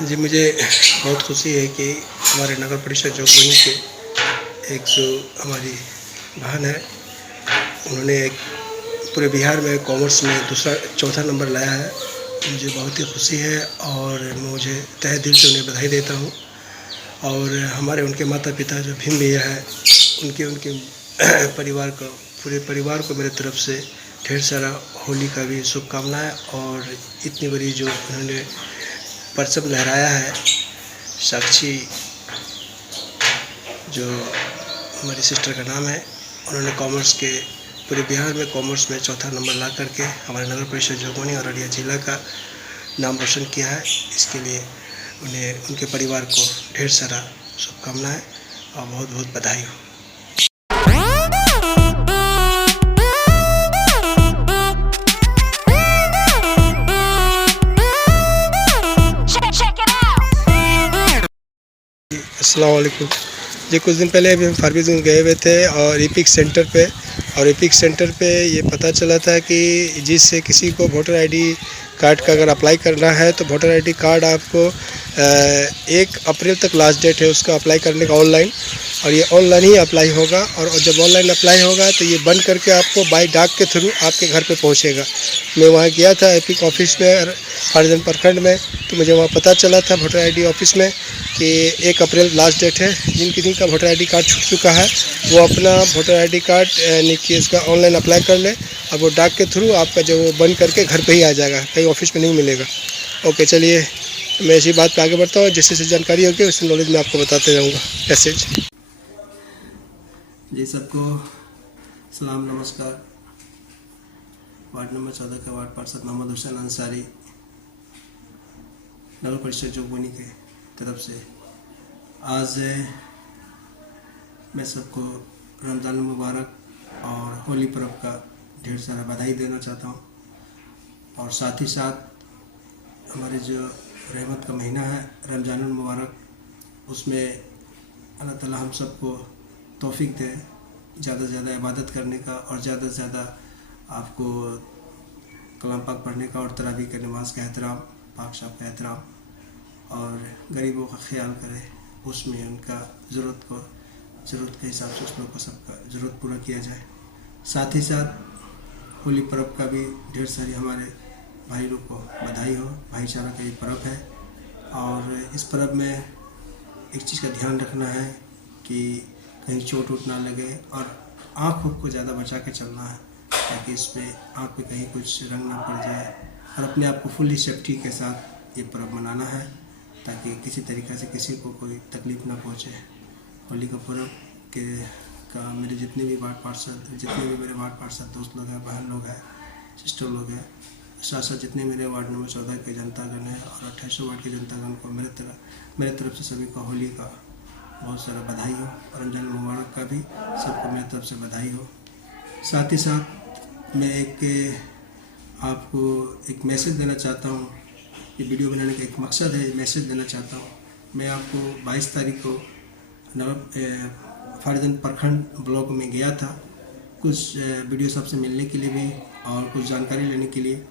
जी, मुझे बहुत खुशी है कि हमारे नगर परिषद जोगबनी के एक जो हमारी बहन है, उन्होंने एक पूरे बिहार में कॉमर्स में चौथा नंबर लाया है। मुझे बहुत ही खुशी है और मुझे तहे दिल से उन्हें बधाई देता हूँ। और हमारे उनके माता पिता जो भीम भैया है, उनके परिवार को, पूरे परिवार को मेरे तरफ से ढेर सारा होली का भी शुभकामनाएँ। और इतनी बड़ी जो उन्होंने परचम लहराया है, साक्षी जो हमारी सिस्टर का नाम है, उन्होंने कॉमर्स के पूरे बिहार में कॉमर्स में चौथा नंबर ला करके हमारे नगर परिषद जोगबनी और अररिया जिला का नाम रोशन किया है। इसके लिए उन्हें, उनके परिवार को ढेर सारा शुभकामनाएँ और बहुत बहुत बधाई हो। अस्सलाम वालेकुम जी। कुछ दिन पहले अभी हम फारबिसगंज गए हुए थे और एपिक सेंटर पे ये पता चला था कि जिससे किसी को वोटर आईडी कार्ड का अगर अप्लाई करना है तो वोटर आईडी कार्ड आपको 1 अप्रैल तक लास्ट डेट है उसका अप्लाई करने का ऑनलाइन, और ये ऑनलाइन ही अप्लाई होगा। और जब ऑनलाइन अप्लाई होगा तो ये बन करके आपको बाय डाक के थ्रू आपके घर पे पहुंचेगा। मैं वहाँ गया था एपिक ऑफिस में फारबिसगंज प्रखंड में, तो मुझे वहाँ पता चला था वोटर आईडी ऑफिस में कि 1 अप्रैल लास्ट डेट है। जिनका वोटर आईडी कार्ड छूट चुका है वो अपना वोटर आईडी कार्ड यानी कि इसका ऑनलाइन अप्लाई कर ले, और वो डाक के थ्रू आपका जो बन करके घर पे ही आ जाएगा, कहीं ऑफिस में नहीं मिलेगा। ओके, चलिए मैं इसी बात पे आगे बढ़ता हूँ। जैसे जानकारी होगी उससे नॉलेज मैं आपको बताते रहूँगा। मैसेज जी, सबको सलाम नमस्कार। वार्ड नंबर 14 के वार्ड पार्षद मोहम्मद हुसैन अंसारी, नगर परिषद जोगबनी के तरफ से आज मैं सबको रमज़ान मुबारक और होली पर्व का ढेर सारा बधाई देना चाहता हूँ। और साथ ही साथ हमारे जो रहमत का महीना है रमज़ान मुबारक, उसमें अल्लाह ताला हम सबको तौफीक दे ज़्यादा से ज़्यादा इबादत करने का और ज़्यादा से ज़्यादा आपको कलाम पाक पढ़ने का और तरावी के नमाज का एहतराम, पाक साहब का एहतराम, और गरीबों का ख्याल करे, उसमें उनका ज़रूरत के हिसाब से उस लोग को सबका ज़रूरत पूरा किया जाए। साथ ही साथ होली पर्व का भी ढेर सारी हमारे भाई लोग को बधाई हो। भाईचारा का ये पर्व है और इस पर्व में एक चीज़ का ध्यान रखना है कि कहीं चोट उठ ना लगे और आँखों को ज़्यादा बचा के चलना है, ताकि इसमें आँख पे कहीं कुछ रंग ना पड़ जाए, और अपने आप को फुल्ली सेफ्टी के साथ ये पर्व मनाना है ताकि किसी तरीक़े से किसी को कोई तकलीफ़ ना पहुँचे। होली का पर्व का मेरे जितने भी मेरे वार्ड पार्षद दोस्त लोग हैं, बहन लोग हैं, सिस्टर लोग हैं, साथ साथ जितने मेरे वार्ड नंबर 14 के जनतागण है और 28 वार्ड के जनतागण को मेरे तरफ से सभी को होली का बहुत सारा बधाई हो, और रमज़ान मुबारक का भी सबको मेरी तरफ से बधाई हो। साथ ही साथ मैं आपको एक मैसेज देना चाहता हूँ। ये वीडियो बनाने का एक मकसद है, मैसेज देना चाहता हूँ। मैं आपको 22 तारीख को फारबिसगंज प्रखंड ब्लॉक में गया था कुछ वीडियो साहब से मिलने के लिए भी और कुछ जानकारी लेने के लिए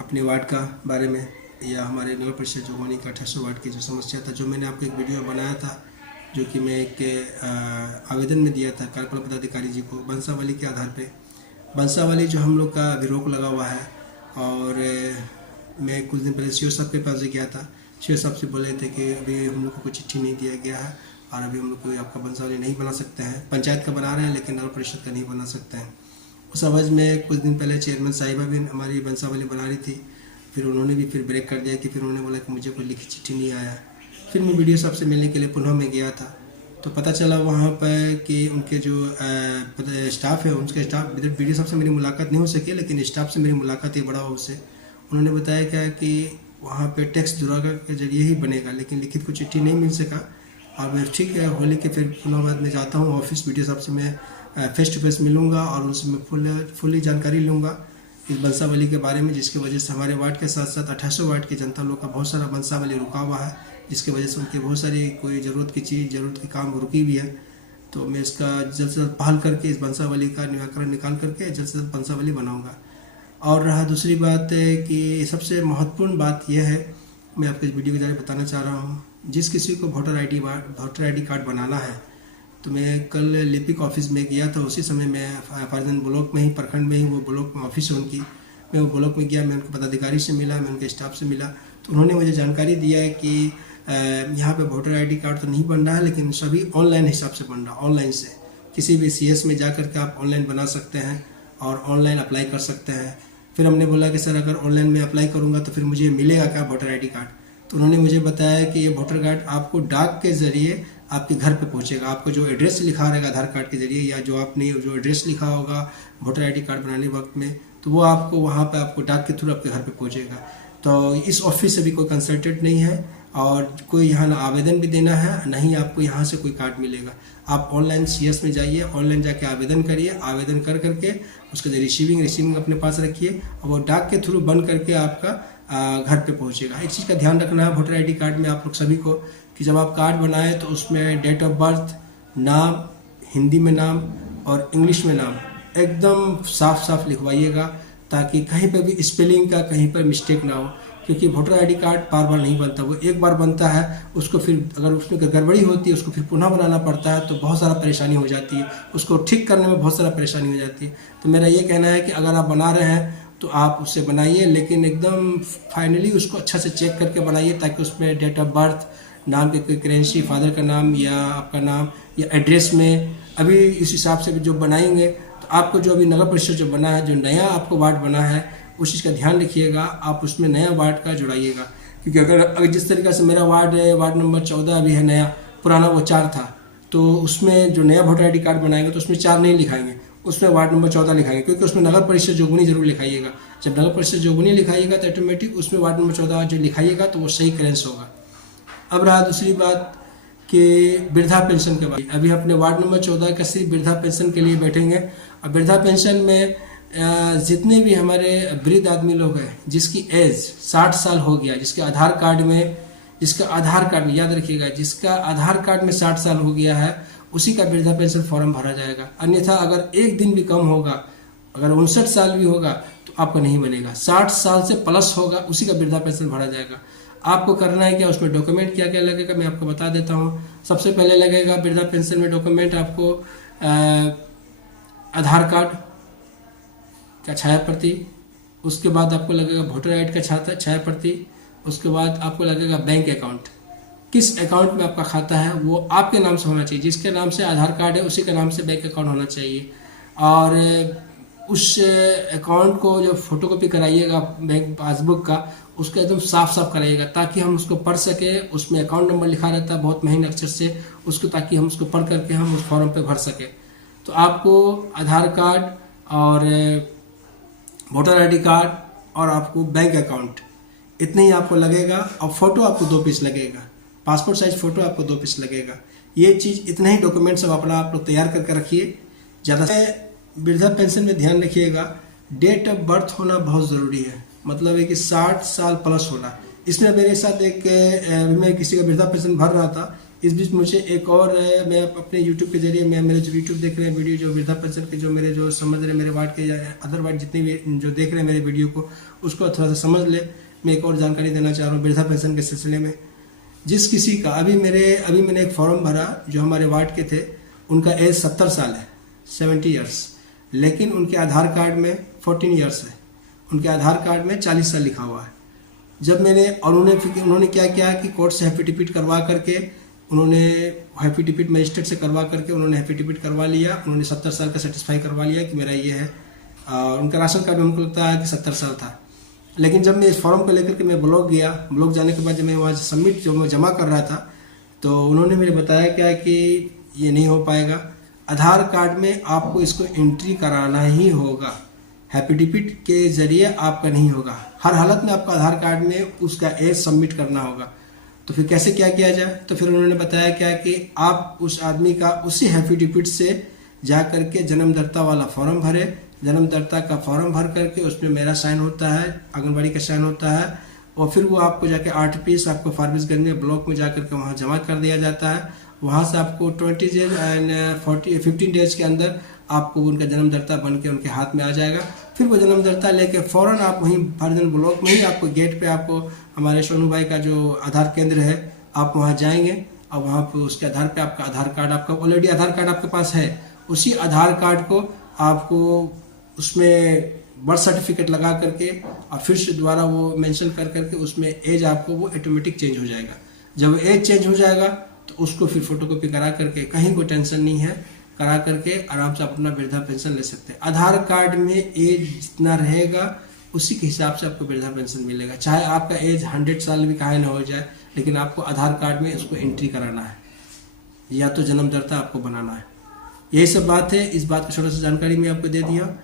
अपने वार्ड का बारे में, या हमारे नगर परिषद जोगबनी का 28 वार्ड की जो समस्या था, जो मैंने आपको एक वीडियो बनाया था, जो कि मैं एक आवेदन में दिया था कार्यपालक पदाधिकारी जी को बंसावाली के आधार पे। बंसावाली जो हम लोग का अभी रोक लगा हुआ है, और मैं कुछ दिन पहले सीओ साहब के पास गया था। सीओ साहब से बोले थे कि अभी हम लोग को कोई चिट्ठी नहीं दिया गया है और अभी हम लोग कोई आपका बंसावाली नहीं बना सकते हैं। पंचायत का बना रहे हैं लेकिन नगर परिषद का नहीं बना सकते हैं। उस आवाज़ में कुछ दिन पहले चेयरमैन साहिबा भी हमारी बंसावाली बना रही थी, फिर उन्होंने भी ब्रेक कर दिया कि फिर उन्होंने बोला कि मुझे कोई लिखित चिट्ठी नहीं आया। फिर मैं वीडियो साहब से मिलने के लिए पुनः में गया था, तो पता चला वहाँ पर कि उनके जो स्टाफ है, उनके स्टाफ, वीडियो साहब से मेरी मुलाकात नहीं हो सकी, लेकिन स्टाफ से मेरी मुलाकात ही बड़ा हो उससे। उन्होंने बताया क्या कि वहाँ पे टेक्स्ट जुरागा के जरिए ही बनेगा, लेकिन लिखित को चिट्ठी नहीं मिल सका। और मैं ठीक है, होली के फिर पुनः बाद में जाता हूँ ऑफिस, वीडियो साहब से मैं फेस टू फेस मिलूँगा और उनसे मैं फुल्ली जानकारी लूँगा इस बंसावाली के बारे में, जिसकी वजह से हमारे वार्ड के साथ साथ 28 वार्ड के जनता लोग का बहुत सारा बंसावाली रुका हुआ है, जिसकी वजह से उनकी बहुत सारी कोई ज़रूरत की काम रुकी हुई है। तो मैं इसका जल्द से जल्द पहल करके इस बंसावाली का निराकरण निकाल करके जल्द से जल्द बंसावाली बनाऊँगा। और रहा दूसरी बात है कि सबसे महत्वपूर्ण बात यह है मैं आपको इस वीडियो के जरिए बताना चाह रहा हूँ। जिस किसी को वोटर आईडी कार्ड बनाना है, तो मैं कल लिपिक ऑफिस में गया था। उसी समय मैं फर्जन ब्लॉक में ही, प्रखंड में ही वो ब्लॉक में ऑफिस है उनकी, मैं वो ब्लॉक में गया। मैं उनके पदाधिकारी से मिला, मैं उनके स्टाफ से मिला, तो उन्होंने मुझे जानकारी दिया है कि यहाँ पे वोटर आईडी कार्ड तो नहीं बन रहा है, लेकिन सभी ऑनलाइन हिसाब से बन रहा है। ऑनलाइन से किसी भी CS में जा कर के आप ऑनलाइन बना सकते हैं और ऑनलाइन अप्लाई कर सकते हैं। फिर हमने बोला कि सर, अगर ऑनलाइन में अप्लाई करूँगा तो फिर मुझे मिलेगा क्या वोटर आईडी कार्ड? तो उन्होंने मुझे बताया कि ये वोटर कार्ड आपको डाक के ज़रिए आपके घर पे पहुंचेगा। आपको जो एड्रेस लिखा रहेगा आधार कार्ड के ज़रिए, या जो आपने जो एड्रेस लिखा होगा वोटर आईडी कार्ड बनाने वक्त में, तो वो आपको वहाँ पे आपको डाक के थ्रू आपके घर पे पहुंचेगा। तो इस ऑफिस से भी कोई कंसल्टेंट नहीं है और कोई यहाँ ना आवेदन भी देना है, ना ही आपको यहाँ से कोई कार्ड मिलेगा। आप ऑनलाइन CS में जाइए, ऑनलाइन जाके आवेदन करिए, आवेदन कर करके उसका जो रिसीविंग अपने पास रखिए और वो डाक के थ्रू बन करके आपका घर पे पहुँचेगा। एक चीज़ का ध्यान रखना है वोटर आईडी कार्ड में आप लोग सभी को, कि जब आप कार्ड बनाएं तो उसमें डेट ऑफ बर्थ, नाम, हिंदी में नाम और इंग्लिश में नाम एकदम साफ साफ लिखवाइएगा, ताकि कहीं पर भी स्पेलिंग का कहीं पर मिस्टेक ना हो। क्योंकि वोटर आईडी कार्ड बार बार नहीं बनता, वो एक बार बनता है, उसको फिर अगर उसमें गड़बड़ी होती है उसको फिर पुनः बनाना पड़ता है, तो बहुत सारा परेशानी हो जाती है, उसको ठीक करने में बहुत सारा परेशानी हो जाती है। तो मेरा ये कहना है कि अगर आप बना रहे हैं तो आप उससे बनाइए, लेकिन एकदम फाइनली उसको अच्छा से चेक करके बनाइए, ताकि उसमें डेट ऑफ बर्थ, नाम के कोई करेंसी, फादर का नाम या आपका नाम या एड्रेस में अभी इस हिसाब से जो बनाएंगे, तो आपको जो अभी नगर परिषद जो बना है, जो नया आपको वार्ड बना है, उस चीज़ का ध्यान रखिएगा, आप उसमें नया वार्ड का जुड़ाइएगा। क्योंकि अगर जिस तरीके से मेरा वार्ड है, वार्ड नंबर 14 अभी है नया, पुराना वो 4 था, तो उसमें जो नया वोटर आईडी कार्ड बनाएंगे तो उसमें 4 नहीं लिखाएंगे, उसमें वार्ड नंबर 14 लिखाएंगे, क्योंकि उसमें नगर परिषद जोगबनी जरूर लिखाइएगा। जब नगर परिषद जोगबनी लिखाइएगा तो ऑटोमेटिक उसमें वार्ड नंबर 14 जो लिखाइएगा तो वो सही करेंस होगा। अब रहा दूसरी बात कि वृद्धा पेंशन के बाद, अभी अपने वार्ड नंबर 14 का सिर्फ वृद्धा पेंशन के लिए बैठेंगे। अब वृद्धा पेंशन में जितने भी हमारे वृद्ध आदमी लोग हैं जिसकी एज 60 साल हो गया, जिसका आधार कार्ड में याद रखिएगा, जिसका आधार कार्ड में 60 साल हो गया है, उसी का वृद्धा पेंशन फॉर्म भरा जाएगा। अन्यथा अगर एक दिन भी कम होगा, अगर 59 साल भी होगा तो आपका नहीं बनेगा। 60 साल से प्लस होगा, उसी का वृद्धा पेंशन भरा जाएगा। आपको करना है क्या, उसमें डॉक्यूमेंट क्या क्या लगेगा मैं आपको बता देता हूँ। सबसे पहले लगेगा वृद्धा पेंशन में डॉक्यूमेंट आपको आधार कार्ड का छाया प्रति, उसके बाद आपको लगेगा वोटर आईडी का छाया प्रति, उसके बाद आपको लगेगा बैंक अकाउंट। किस अकाउंट में आपका खाता है वो आपके नाम से होना चाहिए, जिसके नाम से आधार कार्ड है उसी के नाम से बैंक अकाउंट होना चाहिए। और उस अकाउंट को जो फोटोकॉपी कराइएगा बैंक पासबुक का, उसको एकदम साफ साफ कराइएगा, ताकि हम उसको पढ़ सके। उसमें अकाउंट नंबर लिखा रहता है बहुत महीन अक्षर से, उसको ताकि हम उसको पढ़ करके हम उस फॉर्म पे भर सके। तो आपको आधार कार्ड और वोटर आईडी कार्ड और आपको बैंक अकाउंट, इतने ही आपको लगेगा। और फोटो आपको 2 पीस लगेगा, पासपोर्ट साइज फोटो आपको 2 पीस लगेगा। ये चीज़, इतने ही डॉक्यूमेंट्स सब अपना आप लोग तैयार करके रखिए। ज़्यादा से वृद्धा पेंशन में ध्यान रखिएगा, डेट ऑफ बर्थ होना बहुत ज़रूरी है, मतलब है कि 60 साल प्लस होना। इसमें मेरे साथ मैं किसी का वृद्धा पेंशन भर रहा था, इस बीच मुझे एक और मैं अपने YouTube के जरिए, मैं मेरे जो YouTube देख रहे हैं वीडियो, जो वृद्धा पेंशन के जो मेरे जो समझ रहे मेरे वार्ड के या अदर वार्ड जितने भी जो देख रहे हैं मेरे वीडियो को, उसको थोड़ा सा समझ ले। मैं एक और जानकारी देना चाह रहा हूँ वृद्धा पेंशन के सिलसिले में। जिस किसी का अभी मैंने एक फॉर्म भरा, जो हमारे वार्ड के थे, उनका एज 70 साल है, 70 ईयर्स, लेकिन उनके आधार कार्ड में 14 ईयर्स है, उनके आधार कार्ड में 40 साल लिखा हुआ है। जब उन्होंने क्या किया कि कोर्ट से एफिडेविट करवा करके, उन्होंने एफिडेविट मजिस्ट्रेट से करवा करके उन्होंने एफिडेविट करवा लिया, उन्होंने 70 साल का सेटिस्फाई करवा लिया कि मेरा ये है। उनका राशन कार्ड में हमको लगता है कि 70 साल था। लेकिन जब मैं इस फॉर्म को लेकर के मैं ब्लॉक गया, ब्लॉक जाने के बाद जब मैं वहाँ से सबमिट जो मैं जमा कर रहा था, तो उन्होंने मुझे बताया क्या कि ये नहीं हो पाएगा, आधार कार्ड में आपको इसको एंट्री कराना ही होगा, एफिडेविट के जरिए आपका नहीं होगा। हर हालत में आपका आधार कार्ड में उसका एज सबमिट करना होगा। तो फिर कैसे क्या किया जाए, तो फिर उन्होंने बताया क्या कि आप उस आदमी का उसी एफिडेविट से जा करके जन्मदाता वाला फॉर्म भरे, जन्मदाता का फॉर्म भर करके उसमें मेरा साइन होता है, आंगनबाड़ी का साइन होता है, और फिर वो आपको जाके RTPS आपको फारबिसगंज में ब्लॉक में जा करके वहाँ जमा कर दिया जाता है। वहाँ से आपको 20 डेज एंड 15 डेज के अंदर आपको उनका जन्मदाता बन के उनके हाथ में आ जाएगा। फिर वो जन्मदाता लेके फ़ौरन आप वहीं फर्जन ब्लॉक में ही आपको गेट पे आपको हमारे सोनू भाई का जो आधार केंद्र है, आप वहाँ जाएंगे और वहाँ पे उसके आधार पे आपका आधार कार्ड, आपका ऑलरेडी आधार कार्ड आपके पास है, उसी आधार कार्ड को आपको उसमें बर्थ सर्टिफिकेट लगा करके और फिर से दोबारा वो मेंशन कर करके उसमें एज आपको वो ऑटोमेटिक चेंज हो जाएगा। जब एज चेंज हो जाएगा तो उसको फिर फोटोकॉपी करा करके, कहीं कोई टेंशन नहीं है, करा करके आराम से आप अपना वृद्धा पेंशन ले सकते हैं। आधार कार्ड में एज जितना रहेगा उसी के हिसाब से आपको वृद्धा पेंशन मिलेगा। चाहे आपका एज 100 साल भी काहे ना हो जाए, लेकिन आपको आधार कार्ड में उसको एंट्री कराना है या तो जन्मदाता आपको बनाना है। यही सब बात है। इस बात की छोटा सा जानकारी मैं आपको दे दिया।